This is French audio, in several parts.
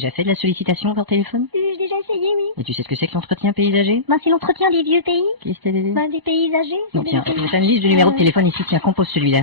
déjà fait de la sollicitation par téléphone? J'ai déjà essayé, oui. Et tu sais ce que c'est que l'entretien paysager? Ben, c'est l'entretien des vieux pays. Qu'est-ce que c'est? Ben, des pays âgés. Non, tiens, t'as une liste de numéros de téléphone ici, tiens, compose celui-là.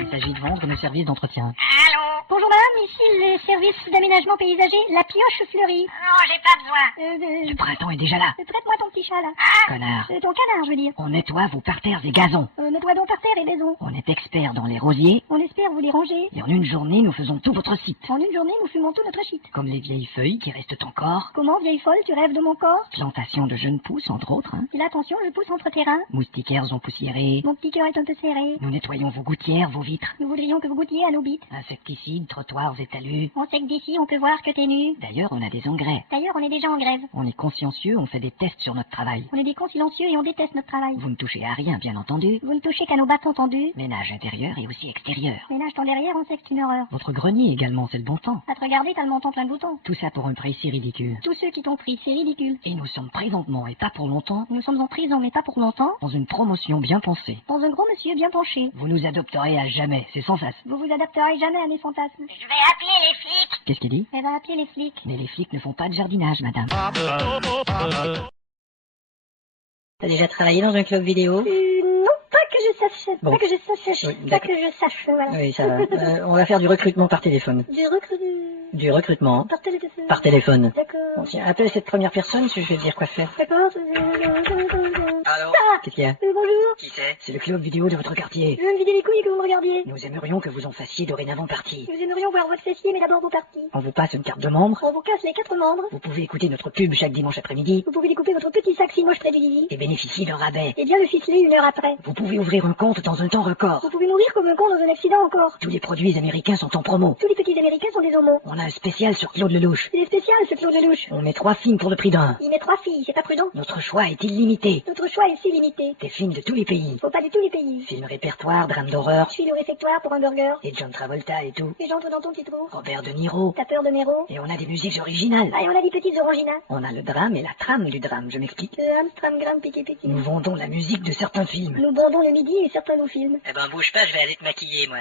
Il s'agit de vendre nos services d'entretien. Allô? Bonjour madame, ici le service d'aménagement paysager, la pioche fleurie. Non, j'ai pas besoin. Le printemps est déjà là. Prête-moi ton petit chat, là. Connard. Ton canard, je veux dire. On nettoie vos parterres et gazons. Nettoie donc par terre et maison. On est experts dans les rosiers. On espère vous les ranger. Et en une journée, nous faisons tout votre site. En une journée, nous fumons tout notre shit. Comme les vieilles feuilles qui restent encore. Comment, vieille folle, tu rêves de mon corps? Plantation de jeunes pousses, entre autres. Hein. Et là, attention, je pousse entre tes reins. Moustiquaires empoussiérés. Mon petit cœur est un peu serré. Nous nettoyons vos gouttières, vos vitres. Nous voudrions que vous goûtiez à nos bites. Insecticides, trottoirs et talus. On sait que d'ici, on peut voir que t'es nu. D'ailleurs, on a des engrais. D'ailleurs, on est déjà en grève. On est consciencieux, on fait des tests sur notre travail. On est des cons silencieux et on déteste notre travail. Vous ne touchez à rien, bien entendu. Vous ne touchez qu'à nos bâtons tendus. Ménage intérieur et aussi extérieur. Ménage ton derrière, on sait que c'est une horreur. Votre grenier également, c'est le bon temps. À te regarder, t'as le menton plein de boutons. Tout ça pour un prix si ridicule. Tous ceux qui t'ont pris, c'est ridicule. Et nous sommes présentement, et pas pour longtemps, Nous sommes en prison, mais pas pour longtemps. dans une promotion bien pensée. Dans un gros monsieur bien penché. Vous nous adopterez à jamais, c'est sans face. Vous vous adapterez jamais à mes fantasmes. Je vais appeler les flics. Qu'est-ce qu'il dit? Elle va appeler les flics. Mais les flics ne font pas de jardinage, madame. T'as déjà travaillé dans un club vidéo? Non, pas que je sache. Bon. Pas que je sache. Oui, Pas d'accord. que je sache, voilà. Oui, ça va. On va faire du recrutement par téléphone. Du recrute... Du recrutement Par téléphone. par téléphone. D'accord. Bon, tiens, appelle cette première personne, je vais te dire quoi faire. D'accord. Allô? Qu'est-ce qu'il y a? Bonjour. Qui c'est? C'est le club vidéo de votre quartier. Je veux me vider les couilles et que vous me regardiez. Nous aimerions que vous en fassiez dorénavant partie. Nous aimerions voir votre fessier, mais d'abord vos parties. On vous passe une carte de membre. On vous casse les 4 membres. Vous pouvez écouter notre pub chaque dimanche après-midi Vous pouvez découper votre petit sac si moche près du lit. et bénéficier d'un rabais. Et bien le ficeler 1 heure après. Vous pouvez ouvrir un compte dans un temps record. Vous pouvez mourir comme un con dans un accident encore. Tous les produits américains sont en promo. Tous les petits américains sont des homos. On a un spécial sur Claude Lelouch. C'est spécial ce Claude Lelouch. On met 3 films pour le prix d'un. Il met 3 filles, c'est pas prudent. Notre choix est illimité. Notre choix est si limité. Des films de tous les pays. Faut pas de tous les pays. Films répertoire, drames d'horreur. Je suis le réfectoire pour un burger. Et John Travolta et tout. Et j'entre dans ton petit trou. Robert De Niro. T'as peur de Méro? Et on a des musiques originales. Ah, et on a des petites oranginas. On a le drame et la trame du drame, je m'explique. Amstram, gram, piqué, piqué. Nous vendons la musique de certains films. Nous bandons le midi et certains nous filment. Eh ben bouge pas, je vais aller te maquiller moi.